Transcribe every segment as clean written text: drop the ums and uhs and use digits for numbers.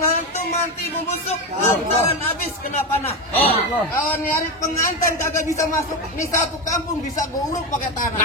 hantu mati membusuk lantaran habis kena panah. Kalau nyari pengantin kagak bisa masuk, nih satu kampung bisa gue uruk pakai tanah.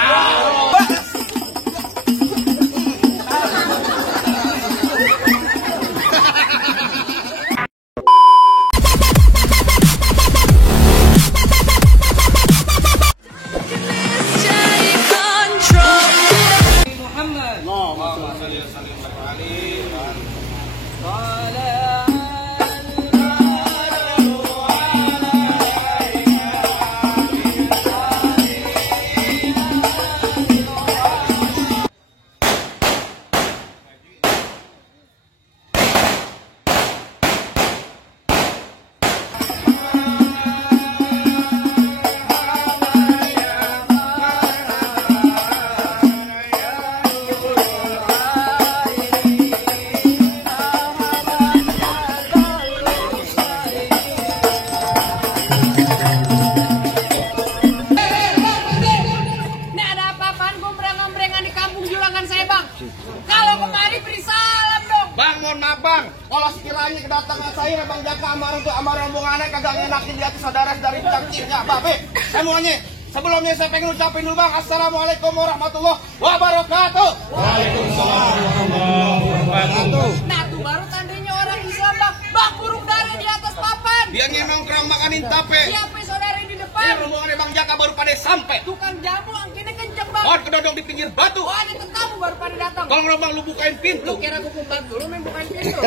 Bang, kalau sekiranya kedatangan saya Bang Jaka sama rombongannya kagak ngenakin di hati saudara dari cangkirnya babe. Semuanya, sebelumnya saya pengen ucapin dulu Bang, assalamualaikum warahmatullahi wabarakatuh. Waalaikumsalam warahmatullahi wabarakatuh. Nah tuh baru tandanya orang Islam Bang, burung dara di atas papan. Dia nongkrong makanin tape. Siapa saudara di depan? Ini rombongannya Bang Jaka baru pada sampai. Tukang jamu angkinnya kenceng Bang. Oh, kedodong di pinggir batu. Oh, ada tetamu baru pada datang. Kalau Bang lu bukain pintu. Lu kira gue pembantu, lu main bukain pintu.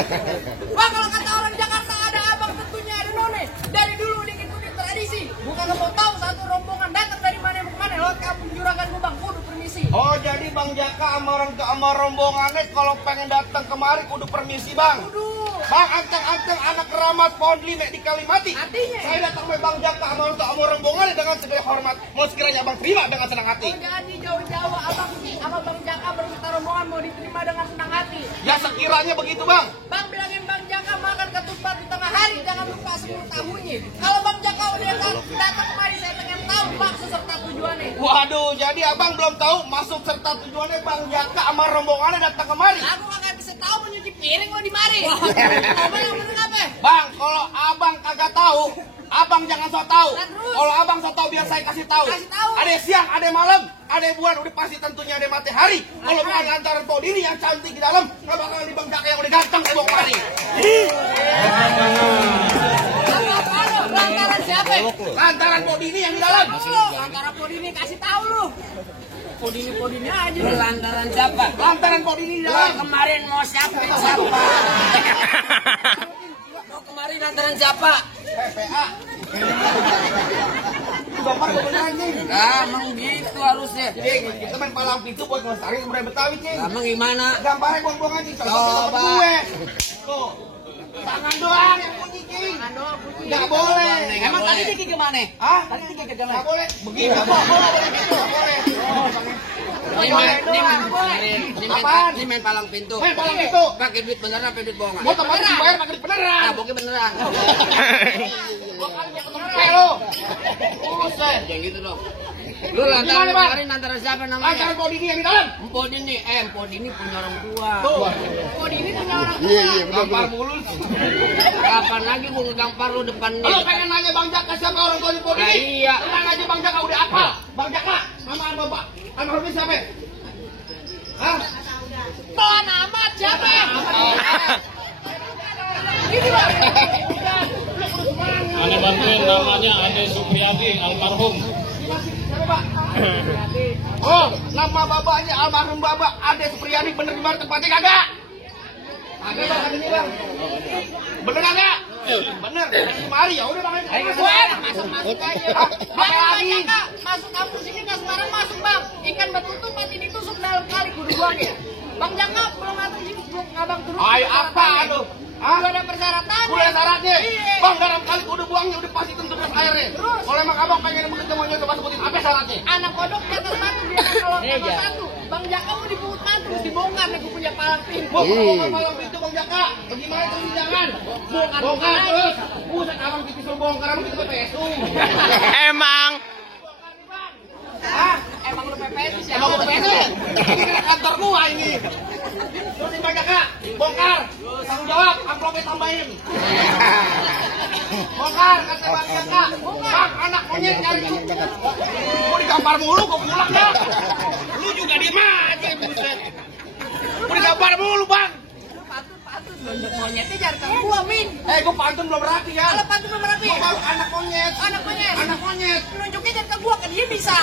Bang, kalau kata orang Jakarta ada abang tentunya ada none. Dari dulu dikit-dikit tradisi. Bukan lo mau tahu satu rombongan datang dari mana mau kemana. Lewat kampung juragan gue Bang, kudu permisi. Oh, jadi Bang Jaka sama rombongannya kalau pengen datang kemari kudu permisi Bang. Kudu. Bang, ancang-ancang anak keramat pohon lime di Kalimati. Artinya? Saya datang sama Bang Jaka sama rombongannya dengan segala hormat. Mau sekiranya Abang terima dengan senang hati. Oh, jadi jauh-jauh Abang sama Bang Jaka berserta rombongan mau diterima dengan senang hati. Ya sekiranya begitu Bang. Bang bilangin Bang Jaka makan ketupat di tengah hari, jangan lupa 10 tahunya. Kalau Bang Jaka udah datang kemari, saya pengen tahu maksud serta tujuannya. Waduh, jadi Abang belum tahu maksud serta tujuannya Bang Jaka sama rombongannya datang kemari. Aku nggak bisa tahu menyuci piring lo di mari. Bang, kalau Abang kagak tahu, Abang jangan so tahu. Kalau Abang so tahu biar saya kasih tahu. Ada siang, ada malam, ada bulan, udah pasti tentunya ada matahari. Kalau bukan lantaran Pak Dini yang cantik di dalam, nggak bakal di Bang Jaka yang udah ganteng kayak Bang Mari. Lantaran siapa? Lantaran Pak Dini yang di dalam. Lantaran Pak Dini kasih tahu lu. Podini aja. Lantaran siapa? Lantaran Podini di dalam. Kemarin mau siapa? Mau kemarin lantaran siapa? PPA. Bapak bener anjing. Emang gitu harusnya. Kita main palang pintu buat ngelestariin budaya Betawi, Cing. Emang gimana? Gambarnya buang-buang aja. Coba. Tuh. Tangan doang yang bunyi, Cing. Tangan doang bunyi. Nggak boleh. Emang tadi Cing gimana? Hah? Tadi Cing gimana? Nggak boleh. Begini. Nggak boleh. Ini main palang pintu. Main palang pintu. Pakai duit beneran apa duit bohongan? Mau teman dibayar pakai duit beneran. Nah, pokoknya beneran. Lo. Buset. Jangan gitu dong. Lu lantaran kemarin antara siapa namanya? Antara Podini yang di dalam. Podini, Podini punya orang tua. Podini punya orang tua. Iya, gampar mulus. Kapan lagi gua ngegampar lu depan nih? Lu pengen nanya Bang Jaka siapa orang tua Podini? Iya. Tenang aja Bang Jaka udah apa? Bang Jaka sama Bapak. Almarhum siapa? Hah? Tuan Ahmad siapa? Ini Bang. Ada bantuin namanya Ade Supriyadi almarhum. Oh, nama bapaknya almarhum Bapak Ade Supriyadi bener di mana tempatnya kagak? Kagak Bang, katanya Bang. Bener kagak? Bener, kemari ya udah Bang. Masuk aja. Apa lagi? Masuk kampus ini nggak sembarang masuk Bang. Ikan betutu mati ditusuk dalam kali kudu buang ya. Bang Jaka belum ngatur sini belum ngabang turun. Ayo apa aduh? Udah ada persyaratan. Udah syaratnya. Bang dalam kali kudu buangnya udah pasti tentu beras airnya. Terus kalau emang abang pengen ketemuannya coba sebutin apa syaratnya? Anak kodok di atas batu dia kalau nomor satu. Bang Jaka mau dipungut mantu terus dibongkar nih gue punya palang pintu. Bongkar palang pintu Bang Jaka. Bagaimana tuh jangan? Bongkar terus. Buset abang tipis bongkar abang kita PSU. Emang. Hah? Emang lu PPS ya? Emang lu PPS? Ini kantor gua ini. Terus Bang Jaka bongkar. Tanggung jawab amplop Bapak tambahin. Bongkar kata Bang Jaka. Bang, anak monyet nyari cucu. Mau digampar mulu, kok pulang dah. Lu juga diem aja, buset. Mau digampar mulu, Bang. Untuk monyetnya jarkan gua, Min. Gua pantun belum rapi ya. Kalau pantun belum rapi. Gua baru anak monyet. Anak monyet. Anak monyet. Nunjuknya jarkan gua, kan dia bisa.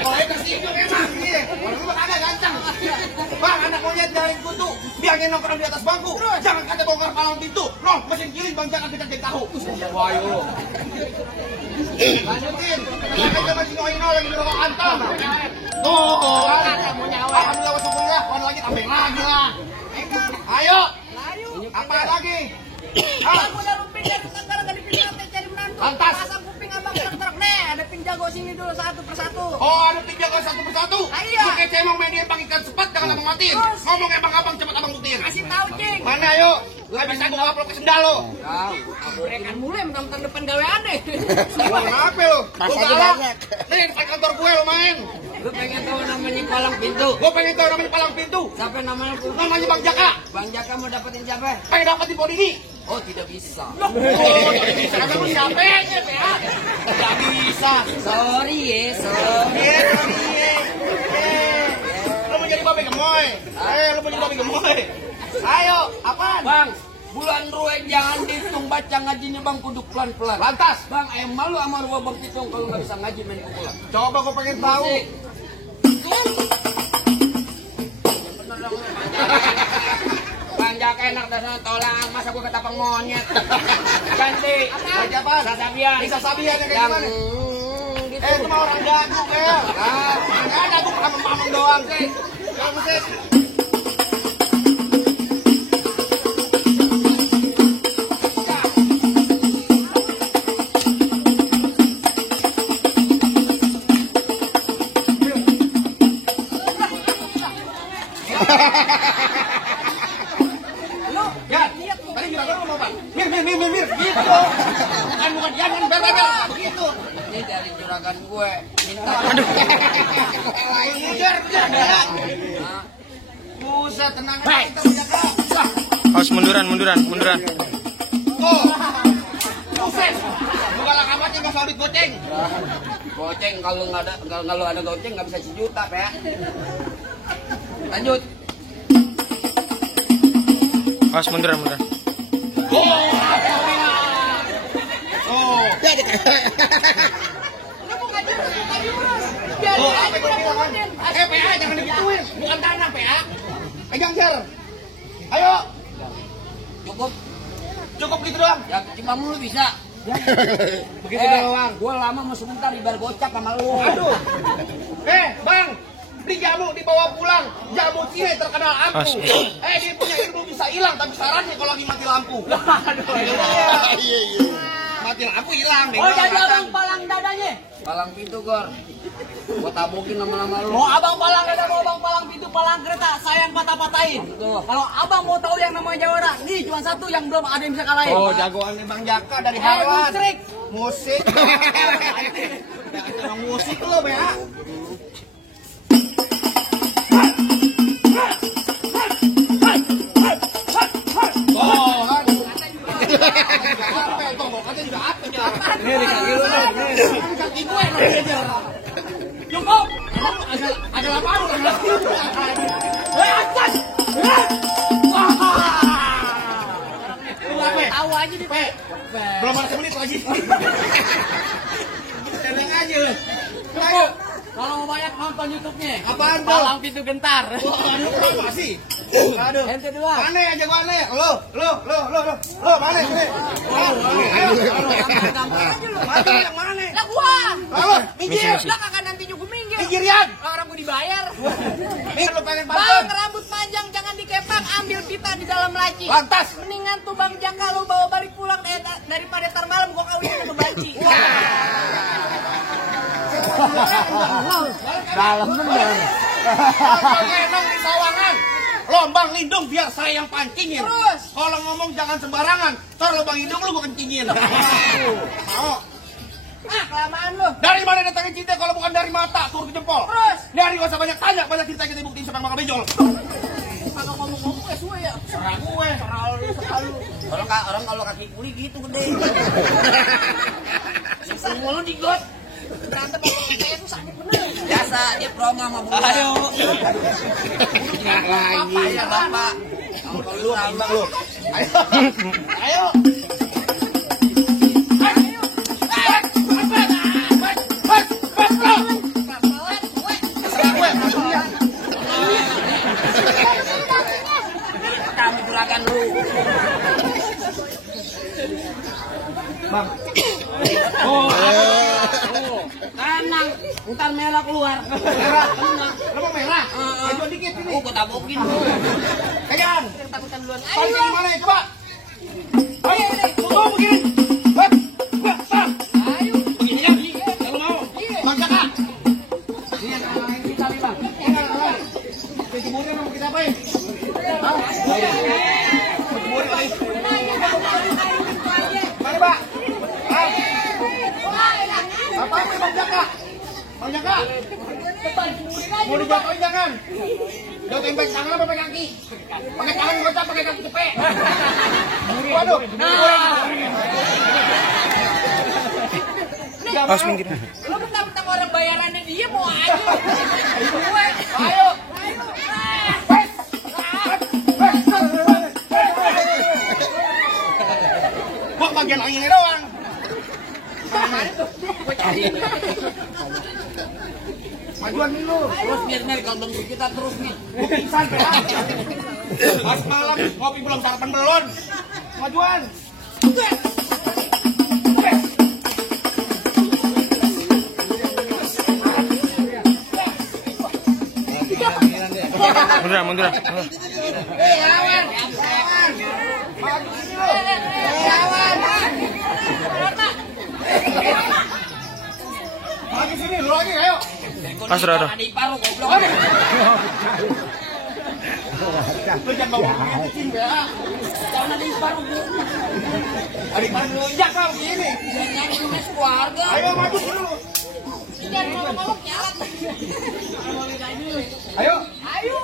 Oh, kasih itu emang. Iya. Kalau lu ada ganteng. Bang, anak monyet jaring kutu. Biangnya nongkrong di atas bangku. Jangan kata bongkar palang pintu. Noh, mesin kilin Bang Jaka kita jadi tahu. Wah, yo. Lanjutin. Kita coba si Noino lagi di rokok antam. Tuh, kan. Alhamdulillah masuk kuliah. Kawan lagi tambah lagi lah. Ayo. Apa lagi? Aku udah lumping dari sekarang gak dipilih sampai cari menantu. Lantas. Pasang kuping abang truk nih. Ada pin jago sini dulu satu persatu. Oh, ada tiga kali satu persatu. Iya. Oke, saya mau main bang ikan sepat, jangan abang matiin. Terus. Ngomong abang cepat abang buktiin. Kasih tahu, Cing. Mana ayo? Gak bisa gua upload ke sendal lo. Mereka mulai mentang-mentang depan gawean deh. Kenapa lo? Gua galak. Nih, depan kantor gue lo main. Lu pengen tahu namanya palang pintu? Gua pengen tahu namanya palang pintu. Siapa namanya? Namanya Bang Jaka. Bang Jaka mau dapetin siapa? Pengen dapat di Podini. Oh, tidak bisa. Oh, tidak bisa. Kata lu siapa ya? Tidak bisa. Sorry ya, sorry. Lu mau jadi babi gemoy. Lu mau jadi babi gemoy. Ayo, apaan? Bang, bulan ruek jangan dihitung baca ngajinya bang kudu pelan-pelan. Lantas. Bang, malu sama ruwa bang Tikong kalau nggak bisa ngaji main pukulan. Coba gua pengen tahu. Musik. Bang Jaka enak dan tolak masa gua ketapang monyet. Ganti. Siapa? Sasabian. Bisa sabian yang kayak Yang gimana? gitu. Itu mah orang dagu ya. Enggak dagu pamong doang sih. Yang musik. Ya, tadi gimana lu mau bang? Mir, gitu. Bukan jangan ber, begitu. Ini dari juragan gue. Minta. Ngejar, ya. Buset, tenang aja kita menjaga. Harus munduran. Tuh. Buset. Lu galak amat ya, nggak solid goceng. Goceng kalau ada goceng nggak bisa sejuta, ya. Lanjut. Harus munduran. Oh. Lu mau ngaji terus. Biarin aja udah ngomongin. PA jangan digituin. Bukan tanah PA. Pegang jar. Ayo. Cukup gitu doang. Ya kecimbang lu bisa. Begitu doang. Gua lama mau sebentar ibar gocap sama lu. Aduh. Bang. Beli jamu dibawa pulang. Jamu Cine terkenal ampuh. Dia punya ilmu bisa hilang tapi sarannya kalau lagi mati lampu. Aduh. Iya. Mati lampu hilang deh. Oh, jadi abang palang dadanya. Palang pintu, Gor. Gua tabukin nama-nama lu. Mau abang palang dada, mau abang palang pintu, palang kereta, saya yang patah-patahin. Kalau abang mau tahu yang namanya jawara, nih cuma satu yang belum ada yang bisa kalahin. Oh, jagoannya Bang Jaka dari Harwan. musik. Musik lo, ya. Cukup. Ada lapar. Atas. Tahu aja di Belum ada semenit lagi. Tenang aja. Cukup. Kalau mau banyak nonton YouTube-nya. Apaan, Bro? Palang pintu gentar. Aduh, kenapa sih? Aduh. Ente dua. Mana ya jagoannya? Lo, mana sini? Ayo. gampang aja lu. Mana yang mana? Lah gua. Halo, minggir. Lah kagak nanti juga minggir. Minggirian. Orang gua dibayar. Mir, lu pengen Bang, pantun? rambut panjang jangan dikepak, ambil pita di dalam laci. Lantas. Mendingan tuh Bang Jaka lu bawa balik pulang daripada tar malam gua kawin ke banci. Dalam bener. Ngenong di sawangan. Lombang lindung biar saya yang pancingin. Terus? Kalau ngomong jangan sembarangan. Ntar lubang hidung lu gua kencingin. Mau? Ah, kelamaan lu. Dari mana datangnya cinta kalau bukan dari mata turun ke jempol? Terus? Dari gak usah banyak tanya, banyak cerita kita buktiin siapa yang bakal benjol. Kagak ngomong-ngomong ya suwe ya. Serah gue. Orang kalau kaki kuli gitu gede. Susah mulu di got. Berantem sama saya tuh sakit bener. Biasa dia promo sama bunga. Ayo. Nggak lagi. Ya bapak. Lu tambah lu. Ayo. Ayo. Kami juragan dulu. Bang. Tenang, ntar merah keluar. Merah. Lu mau merah? Ayo dikit ini. Gua tabokin. Pegang. Takutan duluan. Pancing mana ya, coba? Ayo, tunggu begini. Ayo. Begini kan? Kalau mau. Bang Jaka. Ini yang lain kita nih, Bang. Kemudian mau kita apain? Mari, Pak. Apa ini Bang Jaka? Bang Jaka. Mau dijatuhin jangan? Jatuhin pakai tangan apa pakai kaki? Pakai tangan gocap, pakai kaki cepet. Waduh. Awas minggir. Lu mentang-mentang orang bayarannya dia mau aja. Ayo. Gua bagian anginnya doang. Gua cari. Majuan dulu. Terus biar kalau belum kita terus nih. Gua pingsan ya. Pas malam ngopi belum sarapan belum. Majuan. Munduran. Lawan. Maju sini lu. Lawan. Maju sini lu lagi ayo. Pas Roro. Ada iparu goblok. Lu jangan bawa kucing ya. Jangan ada iparu. Adik paling lunjak kau begini. Jangan nyumes keluarga. Ayo maju dulu. Jangan ngomong-ngomong nyalat. Ayo. Ayo.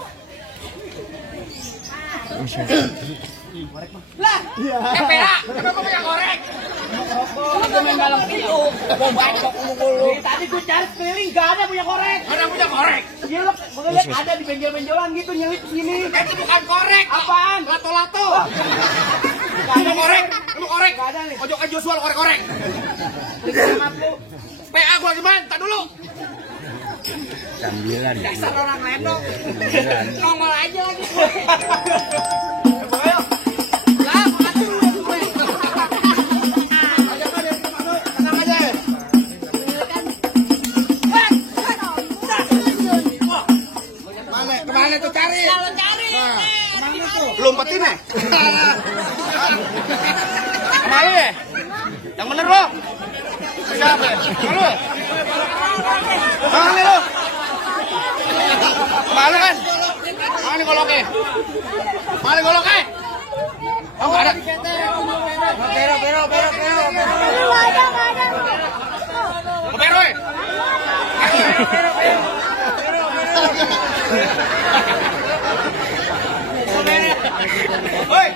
Lah, PA, kenapa punya korek? Lu main dalam itu, mau bacok lu. Tadi gue cari keliling gak ada punya korek. Mana punya korek? Iya lo, gue lihat ada di benjol-benjolan gitu nyelip sini. Itu bukan korek. Apaan? Lato-lato. Lu korek? Lu korek? Gak ada nih. Ojokan Joshua korek-korek. PA gua gimana? Tak dulu. Dasar orang lenong. Nongol aja lagi. Ayo. Lah, aduh gue. Tenang aja. Kemana tuh cari? Kalau cari. Kemana tuh? Lompetin ya? Kemana ya? Yang bener lo? Siapa ya? Lu? Mana lu? Mana kan? Mana goloknya? Mana goloknya? Oh nggak ada. Bero. Bero. Hoi.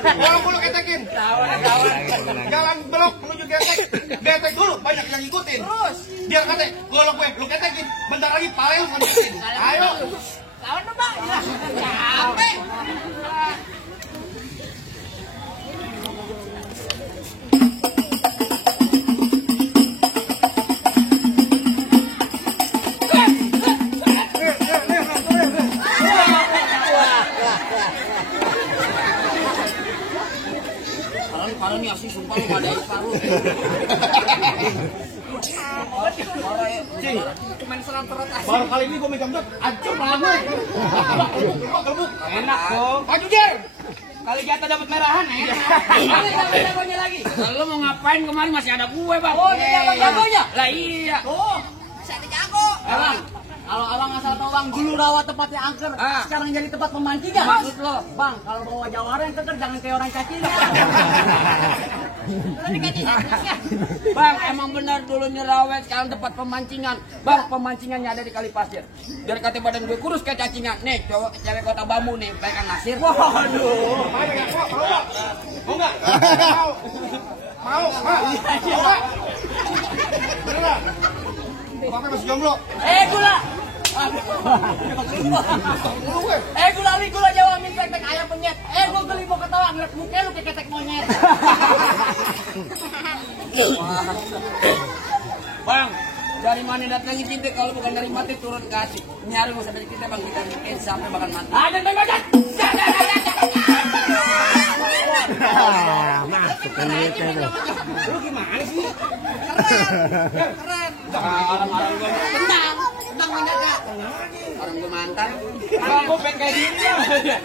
Golok dulu ketekin. Jalan belok menuju getek. Getek dulu, banyak yang ngikutin. Terus. Biar kate golok gue, lu ketekin. Bentar lagi pale lu ngikutin. Ayo. Lawan dong, Pak. Capek. Parah nih asli sumpah lu ada paru. Main serang-serang asli. Baru kali ini gue megang jok, hancur malah gue. Kelebuk. Enak dong. Maju Jer. Kali jatah dapat merahan. Jagonya lagi. Lu mau ngapain kemarin masih ada gue, Bang. Oh, jadi abang jagonya? Lah iya. Oh, Masih ada jago. abang. Kalau abang asal tahu bang, dulu rawa tempatnya angker, Ah. sekarang jadi tempat pemancingan. Maksud lo? Bang, kalau bawa jawara yang keker jangan kayak orang cacinya. Bang, emang benar dulu nyerawet, sekarang tempat pemancingan. Bang, pemancingannya ada di Kali Pasir. Biar kata badan gue kurus kayak cacingan. Nih, cowok cewek Kota Bambu nih, mereka ngasir. Waduh. Ayo, Mau nggak? Mau. Mau, Mak? Mau nggak? Beneran? Bapak masih jomblo? Gula. Gula Jawa min tek ayam penyet. Gua geli mau ketawa ngeliat muka lu kayak ketek monyet. Bang, dari mana datangnya cinta kalau bukan dari mati turun kasih. Nyari mau sampai kita bang kita bikin sampai bahkan mati. Masuk kan itu. Lu gimana sih? Keren. Orang-orang gua tenang menjaga. Orang gua mantan. Gua pengen kayak gini ya.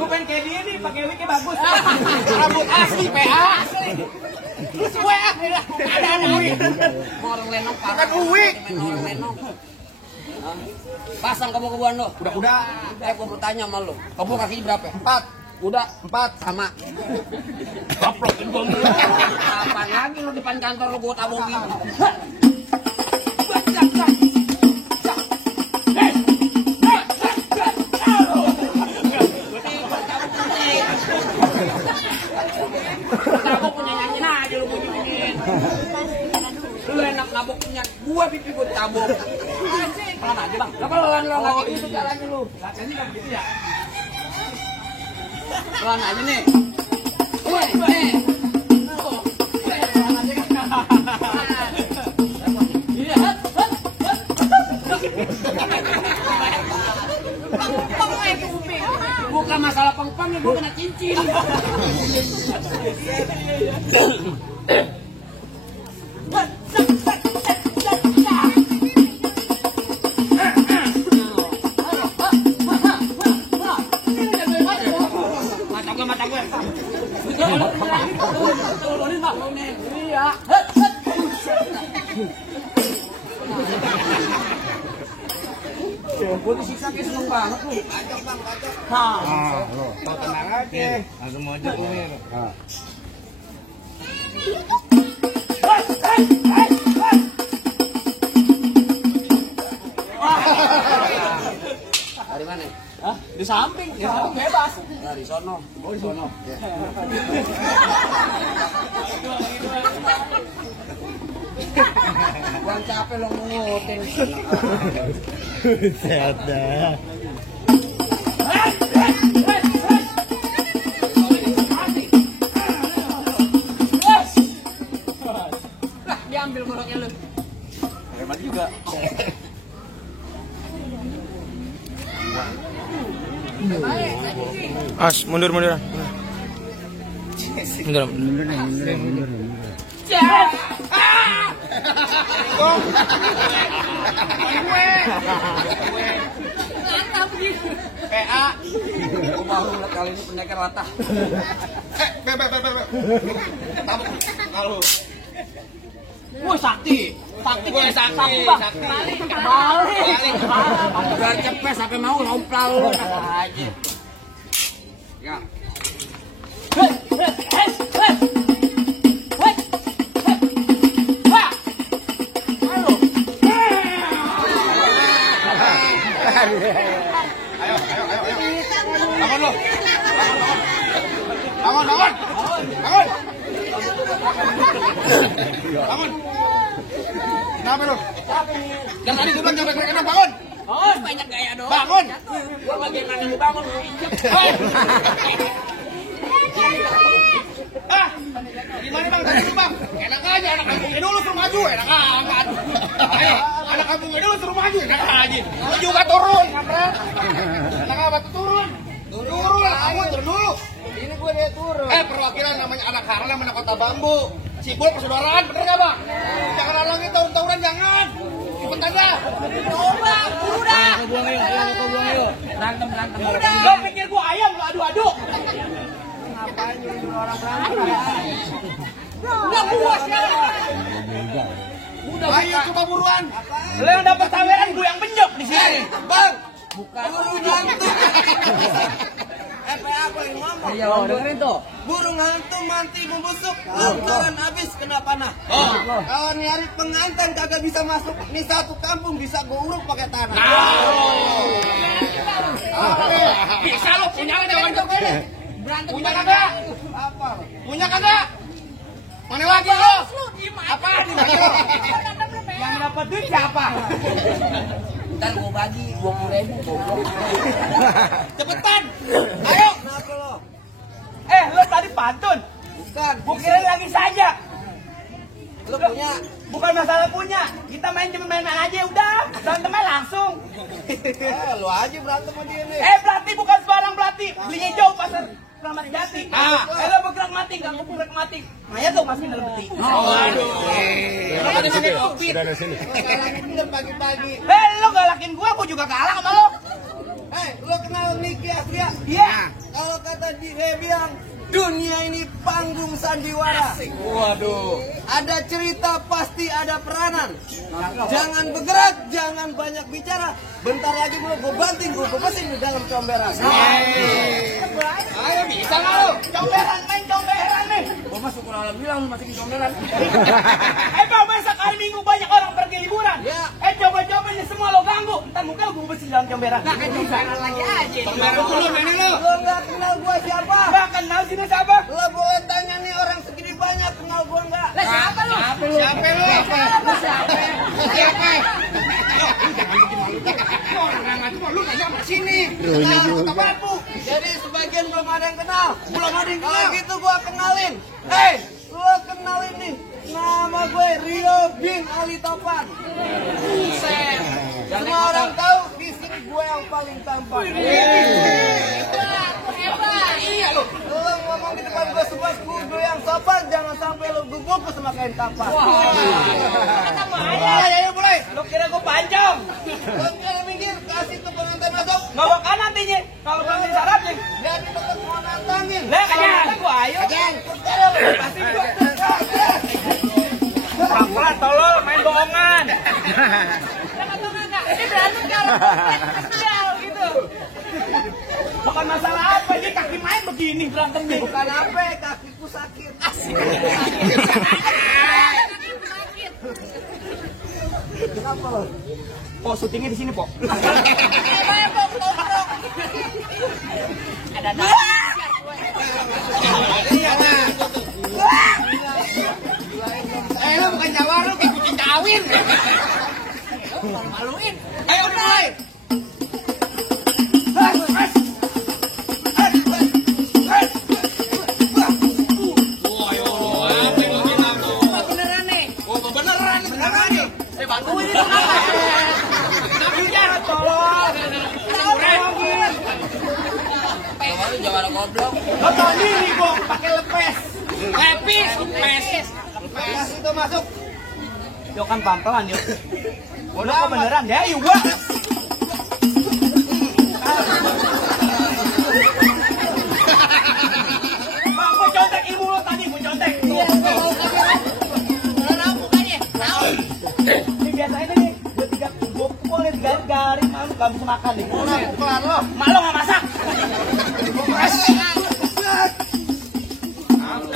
Gua pengen kayak gini pakai wig bagus. Rambut asli, PA. Terus gue ada wig. Orang lenong parah. Bukan uwi. Orang lenong. Pasang kamu kebuan lo. Udah. Gua bertanya sama lo. Kamu kaki berapa? 4. Udah 4 sama. Gaplokin gua mulu. Apaan lagi lu depan kantor lu gua tabungin. Tabuk punya nyanyi aja lu bunyiin. Lu enak nabuknya, gua pipi gua tabuk. Pelan aja bang. Lah pelan lo nggak gitu jalannya lu. Latihannya kan gitu ya. Pelan aja nih. Bukan masalah pengpang ya, gue kena cincin. Mata gue. Iya. Gue disiksa kayak seneng banget lu. Tenang aja. Langsung mau aja umir. Dari mana? Hah? Di samping bebas. Dari sono. Oh, di sono. Gua capek lo ngutin. Sehat dah. Diambil goroknya lu. Hebat juga. As, munduran. Mundur. PA. Gua baru lihat kali ini pendekar latah. Be. Tabuk. Kalau Wah sakti Gue sakti. balik. Udah cepet sampai mau lompral lu. Aja. Ya. Ayo. Bangun lo. Bangun. Kenapa lo? Yang tadi duluan sampai kena bangun. Oh, banyak gaya doang. Bangun. Gua bagaimana lu bangun lu injek. Gimana bang? Tadi dulu bang. Enak aja anak kampungnya dulu suruh maju. Enak amat. Ayo, anak kampungnya dulu suruh maju. Enak aja. Lu juga turun, kampret. Enak amat turun. Turun lah kamu turun dulu. Ini gua dia turun. Perwakilan namanya anak Harlem, anak kota bambu. Sibul persaudaraan, bener gak bang? Jangan halangin tawuran jangan. Cepet aja. Coba, udah. Kau buang yuk. Berantem. Lo pikir gua ayam lo adu-adu. Ngapain nyuruh orang berantem? Udah puas ya. Ayo coba buruan. Lo yang dapat saweran gue yang benyok di sini. Bang. Bukan. Burung hantu. Apa yang ngomong? Iya, dengerin tuh. Burung hantu mati membusuk. Lantaran habis kena panah. Kalau nyari pengantin kagak bisa masuk. Ini satu kampung bisa gue uruk pakai tanah. Bisa lo punya jangan coba ini. Berantem punya kagak? Apa? Punya kagak? Mana lagi lo? Apa di mana lo? Yang dapat duit siapa? Ntar gua bagi 20.000 goblok. Cepetan. Ayo. Kenapa lo? Lo tadi pantun. Bukan. Gua kira lagi saja. Lo punya. Bukan masalah punya. Kita cuma main-main aja udah. Berantemnya langsung. Lo aja berantem sama dia nih. Pelatih bukan sembarang pelatih. Belinya jauh pasar Kramat Jati. Lo bergerak mati, gak mau bergerak mati. Maya tuh masukin dalam peti. Waduh. Ada sini. Sudah ada sini. Bener pagi-pagi. Lo galakin gua juga kalah sama lo. Lo kenal Niki Astria? Iya. Kalau kata dia bilang dunia ini panggung sandiwara. Waduh. Ada cerita pasti ada peranan. Jangan bergerak, jangan banyak bicara. Bentar lagi gue banting, gue bebesin di dalam comberan. Ayo bisa nggak lo? Comberan, main comberan nih. Gue mah syukur Allah bilang lu masukin comberan. Bang, besok hari Minggu banyak orang pergi liburan. Ya. Coba-coba ini semua lo ganggu. Ntar muka gue bebesin dalam comberan. Nah, comberan lagi aja. Baru dulu mana lo? Lo nggak kenal gue siapa? Gak kenal sini siapa? Lo boleh tanya nih orang segini banyak kenal gue nggak? Lah siapa lo? Siapa lo? Siapa? Siapa? Orang aja lu nanya sama sini. Jadi sebagian belum ada yang kenal. Belum ada yang kenal. Kalau gitu gue kenalin. Lo kenalin nih. Nama gue Rio bin Ali Topan. Semua orang tahu di sini gue yang paling tampan. Iya lo. Lo ngomong di depan gue sebuah kudu yang sopan, jangan sampai lo bungkus sama kain kapas. Ayo mulai. Lo kira gue panjang? Lo jangan minggir, kasih tuh pengantin masuk. Nggak bawa kanan nantinya. Kalau berani syarat nih. Jadi tetap mau nantangin. Lah kayaknya gue ayo. Pasti gue. Pelan-pelan tolol main bohongan. Ini berantem kalau gitu. Bukan masalah apa, ini kaki main begini berantemnya. Bukan apa, kakiku sakit. Kenapa lo? Po, syutingnya di sini, Po. Ada Lo bukan Jawa lo kayak kucing kawin. Maluin. Ayo udah mulai. Beneran nih. Saya bantuin itu apa? Jangan tolong. Lu jangan goblok. Lo tau diri gua pakai lepes. Lepis. Kasih itu masuk. Yo kan pelan-pelan yo. Udah kok beneran ya, yuk gua. Bang, gua contek ibu lo tadi, gua contek. Ini biasa ini nih, gua boleh garing malu gak bisa makan nih. Kelar lo. Malu gak masak.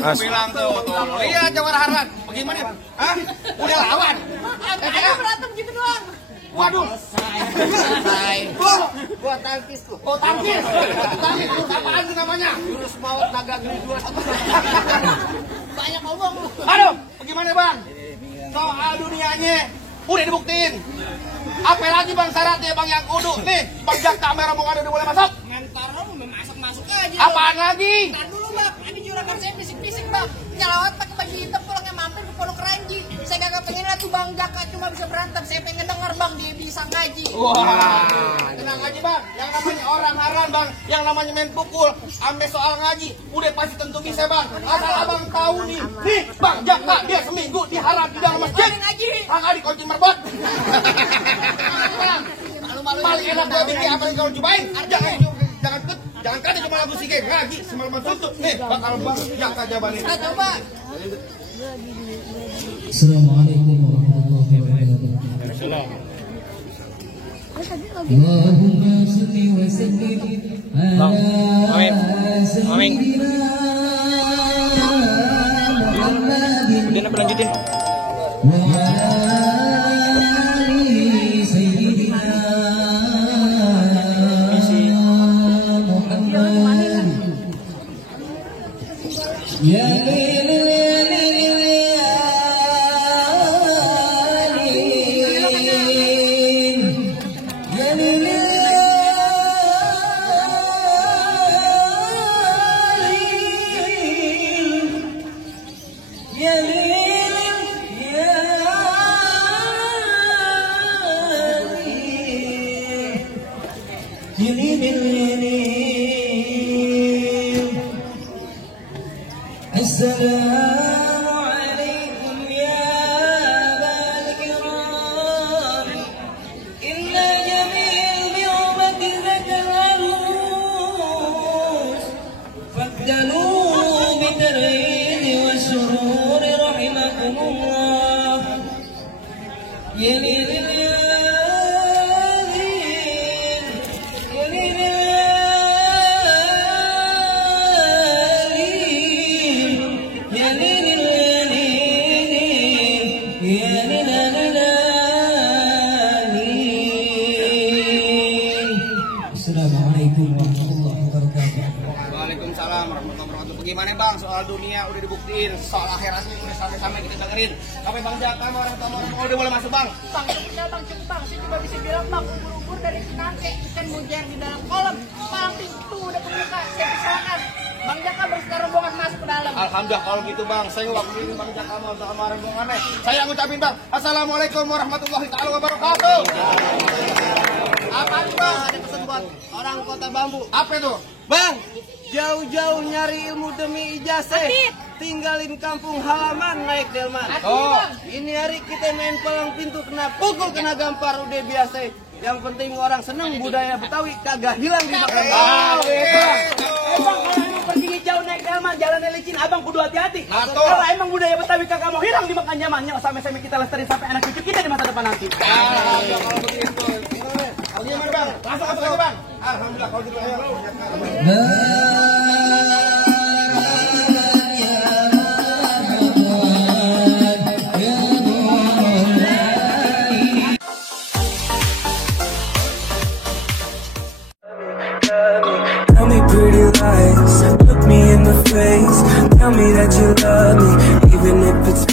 Bilang tuh. Iya Jawara Harlan. Bagaimana? Hah? Udah lawan. Ayo berantem gitu doang. Waduh. Gua tangkis tuh. Oh tangkis. Tangkis apaan tuh namanya? Jurus maut naga geni 2. Banyak ngomong lu. Aduh, bagaimana bang? Soal dunianya udah dibuktiin. Apa lagi bang syaratnya bang yang kudu nih? Bang Jakta merah bukan udah boleh masuk? Mentar lu masuk aja. Apaan lagi? Ntar dulu bang, ini juragan saya bisik-bisik bang. Nyelawat pakai baju hitam pulangnya mampir ke Pondok Ranji. Saya kagak pengen lihat tuh bang Jaka cuma bisa berantem. Saya pengen denger bang dia bisa ngaji. Wah, tenang aja bang. Yang namanya orang haram bang, yang namanya main pukul, ambil soal ngaji, udah pasti tentu bisa bang. Asal abang tahu nih, bang Jakta dia seminggu diharap di dalam masjid. Ngaji. Bang Adi kunci merbot. Paling enak gue bikin apa yang kau cobain? Jangan kata cuma lagu sige ngaji semalaman tutup nih bakal bang Jakta jawabannya. Nah coba. Assalamualaikum warahmatullahi wabarakatuh. Allahumma shalli wa sallim ala sayyidina Muhammadin Udah apa lanjutin? wa ala ali sayyidina Muhammad. Ya lil السلام عليكم يا أبا الكرام إلا جميل بعمة ذاك العروس فابدلوا بالترهيب والسرور رحمكم الله يا ليل Assalamualaikum warahmatullahi wabarakatuh. Waalaikumsalam warahmatullahi wabarakatuh. Bagaimana bang soal dunia udah dibuktiin, soal akhirat ini udah sampai-sampai kita dengerin. Tapi bang Jaka orang udah mulai masuk bang. Bang, benar bang, cukup bang. Saya cuma bisa bilang bang, ubur-ubur dari nanti ikan mujair di dalam kolam. Palang pintu udah kebuka, saya persilakan. Bang Jaka bersekarang rombongan masuk ke dalam. Alhamdulillah kalau gitu bang, saya waktu ini bang Jaka mau sama rombongannya. Saya ngucapin bang, assalamualaikum warahmatullahi taala wabarakatuh. Apa itu bang? Ada pesan buat orang Kota Bambu. Apa itu? Bang, jauh-jauh nyari ilmu demi ijazah. Tinggalin kampung halaman naik delman. Oh, Ini hari kita main palang pintu kena pukul kena gampar udah biasa. Yang penting orang seneng budaya Betawi kagak hilang di makan. oh, gitu. Bang, kalau emang pergi jauh naik delman, jalan licin, abang kudu hati-hati. Betul. Kalau emang budaya Betawi kagak mau hilang dimakan nyamannya, sampai-sampai kita lestari sampai anak cucu kita di masa depan nanti. Alhamdulillah kalau begitu. Gimana bang? Langsung masuk aja bang. Alhamdulillah kalau gitu ayo. Tell me pretty lies, look me in the face. Tell me that you love me, even if it's